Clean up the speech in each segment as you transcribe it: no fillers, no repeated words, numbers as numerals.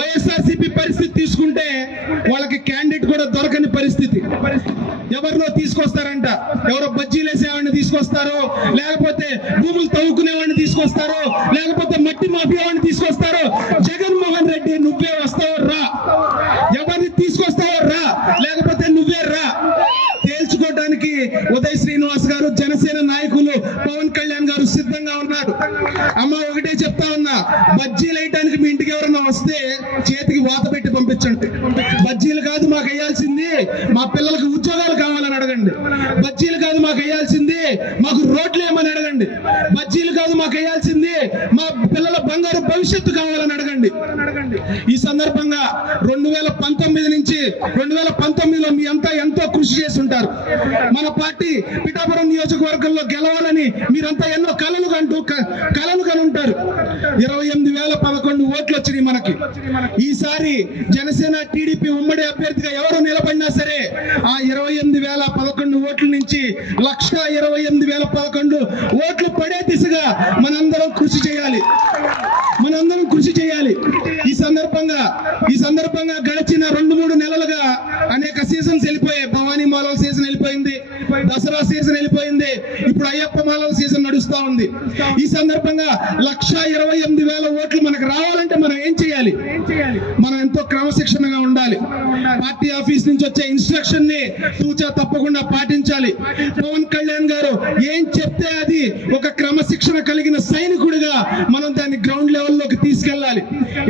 వైఎస్ఆర్సీపీ పరిస్థితి తీసుకుంటే వాళ్ళకి క్యాండిడేట్ కూడా దొరకని పరిస్థితి. ఎవరిలో తీసుకొస్తారంట, ఎవరో బజ్జీలేసేవాడిని తీసుకొస్తారో, లేకపోతే భూములు తవ్వుకునేవాడిని తీసుకొస్తారో, లేకపోతే మట్టి మాఫియా వాడిని తీసుకొస్తారో. జగన్మోహన్ రెడ్డి నువ్వే వస్తావో రా, ఎవరిని తీసుకొస్తావో రా, లేకపోతే నువ్వే రా. తేల్చుకోవడానికి ఉదయ్ శ్రీనివాస్ గారు, జనసేన నాయకులు, పవన్ కళ్యాణ్ గారు సిద్ధంగా ఉన్నారు. అమ్మ ఒకటే చెప్తా ఉన్నా, బజ్జీలు వేయడానికి మీ ఇంటికి ఎవరన్నా వస్తే చేతికి వాత పెట్టి పంపించండి. బజ్జీలు కాదు మాకు వేయాల్సింది, మా పిల్లలకు ఉద్యోగాలు కావాలని అడగండి. బజ్జీలు కాదు మాకు వేయాల్సింది, మాకు రోడ్లు ఏమని అడగండి. బజ్జీలు కాదు మాకు వేయాల్సింది, మా పిల్లల బంగారు భవిష్యత్తు కావాలని అడగండి. ఈ సందర్భంగా 2019 నుంచి 2019లో మీ అంతా ఎంతో కృషి చేసి ఉంటారు. మన పార్టీ పిఠాపురం నియోజకవర్గంలో గెలవాలని మీరంతా ఎన్నో కలలు కనుంటారు. 28,011 ఓట్లు వచ్చినాయి మనకి. ఈసారి జనసేన టీడీపీ ఉమ్మడి అభ్యర్థిగా ఎవరు నిలబడినా సరే ఆ 28,011 ఓట్ల నుంచి 1,28,011 ఓట్లు పడే దిశగా మనందరం కృషి చేయాలి. ఈ సందర్భంగా గడిచిన 2-3 నెలలుగా అనేక సీజన్స్ వెళ్ళిపోయాయి. భవానీ మాలవ సీజన్ వెళ్ళిపోయింది, దసరా సీజన్ వెళ్ళిపోయింది, ఇప్పుడు అయ్యప్ప మాలవ సీజన్ నడుస్తా ఉంది. ఈ సందర్భంగా 1,28,000 ఓట్లు మనకు రావాలంటే మనం ఏం చేయాలి? మనం ఎంతో క్రమశిక్షణగా ఉండాలి. పార్టీ ఆఫీస్ నుంచి వచ్చే ఇన్స్ట్రక్షన్ ని తూచా తప్పకుండా పాటించాలి. పవన్ కళ్యాణ్ గారు ఏం చెప్తే అది ఒక క్రమశిక్షణ కలిగిన సైనికుడిగా మనం దాన్ని గ్రౌండ్ లెవెల్లోకి తీసుకెళ్లాలి.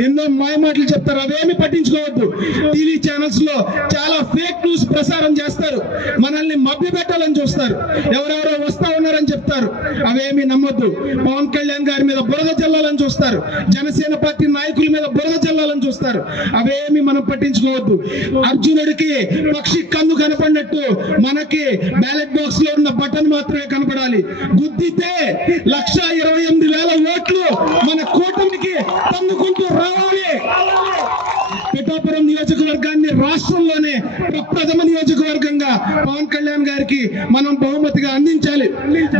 ఎన్నో మాయమాటలు చెప్తారు, అవేమి పట్టించుకోవద్దు. టీవీ ఛానల్స్ లో చాలా ఫేక్ న్యూస్ ప్రసారం చేస్తారు, మనల్ని మభ్యపెట్టాలని చూస్తారు, ఎవరెవరో వస్తా ఉన్నారని చెప్తారు. అవేమి నమ్మొద్దు. పవన్ కళ్యాణ్ గారి మీద బురద చల్లాలని చూస్తారు, జనసేన పార్టీ నాయకుల మీద బురద చల్లాలని చూస్తారు. అవేమి మనం పట్టించుకోవద్దు. అర్జునుడికి పక్షి కన్ను కనపడినట్టు మనకి బ్యాలెట్ బాక్స్ లో ఉన్న బటన్ మాత్రమే కనపడాలి. గుద్దితే 1,28,000 ఓట్లు మన కూటమికి పొందుకుంటూ రావాలి. పిఠాపురం నియోజకవర్గాన్ని రాష్ట్రంలోనే ప్రప్రథమ నియోజకవర్గంగా పవన్ కళ్యాణ్ గారికి మనం బహుమతిగా అందించాలి.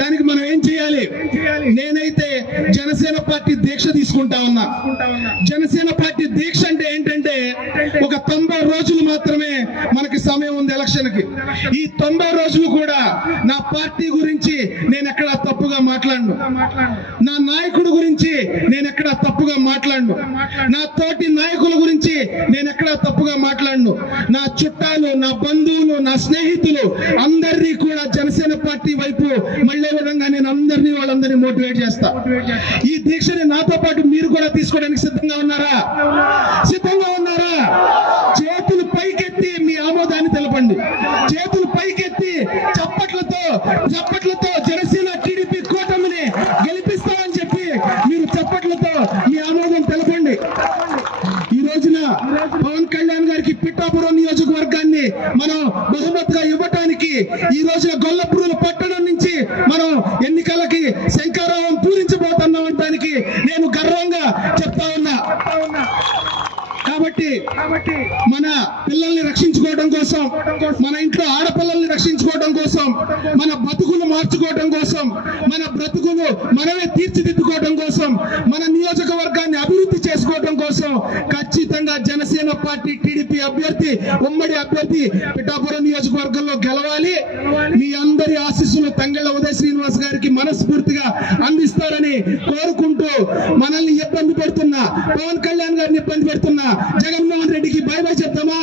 దానికి మనం ఏం చేయాలి? నేనైతే జనసేన పార్టీ దీక్ష తీసుకుంటా ఉన్నా. జనసేన పార్టీ దీక్ష అంటే ఏంటంటే ఒక 90 రోజులు మాత్రమే మనకి సమయం ఉంది ఎలక్షన్ కి. ఈ 90 రోజులు కూడా నా పార్టీ గురించి నేను ఎక్కడా తప్పుగా మాట్లాడను, నా నాయకుడు గురించి నేను ఎక్కడా తప్పుగా మాట్లాడను, నా తోటి నాయకుల గురించి నేను ఎక్కడా తప్పుగా మాట్లాడను. నా చుట్టాలు, నా బంధువులు, నా స్నేహితులు అందరినీ కూడా జనసేన పార్టీ వైపు మళ్ళీ విధంగా నేను వాళ్ళందరినీ మోటివేట్ చేస్తా. ఈ దీక్షని నాతో పాటు మీరు కూడా తీసుకోవడానికి సిద్ధంగా ఉన్నారా? చేతులు పైకెత్తి మీ ఆమోదాన్ని తెలపండి. చేతులు పైకెత్తి చప్పట్లతో జనసేన టీడీపీ కూటమిని గెలిపిస్తామని చెప్పి మీరు చప్పట్లతో మీ ఆమోదం తెలపండి. ఈ రోజున పవన్ కళ్యాణ్ గారికి పిఠాపురం నియోజకవర్గాన్ని మనం బహుమతిగా ఇవ్వటానికి ఈ రోజున గొల్లపురం పట్టణం నుంచి మనం ఎన్నికలకి శంకారావం పూరించబోతున్నాం అనడానికి నేను గర్వంగా చెప్తా ఉన్నా. కాబట్టి మన పిల్లల్ని రక్షించుకోవడం కోసం, మన ఇంట్లో ఆడపిల్లల్ని రక్షించుకోవడం కోసం, మన బతుకులు మార్చుకోవడం కోసం, మన బ్రతుకులు మనమే తీర్చిదిద్దుకోవడం కోసం, మన నియోజకవర్గాన్ని అభివృద్ధి చేసుకోవడం కోసం ఖచ్చితంగా జనసేన పార్టీ టీడీపీ అభ్యర్థి, ఉమ్మడి అభ్యర్థి పిఠాపురం నియోజకవర్గంలో గెలవాలి. మీ అందరి ఆశీస్సులు తంగెళ్ల ఉదయ్ శ్రీనివాస్ గారికి మనస్ఫూర్తిగా అందిస్తారని కోరుకుంటూ, మనల్ని ఇబ్బంది పెడుతున్న పవన్ కళ్యాణ్ గారిని ఇబ్బంది పెడుతున్న జగన్మోహన్ రెడ్డికి బై బై చెప్తామా?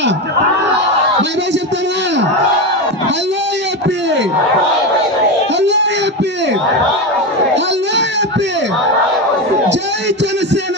హలో ఏపీ, జై జనసేన.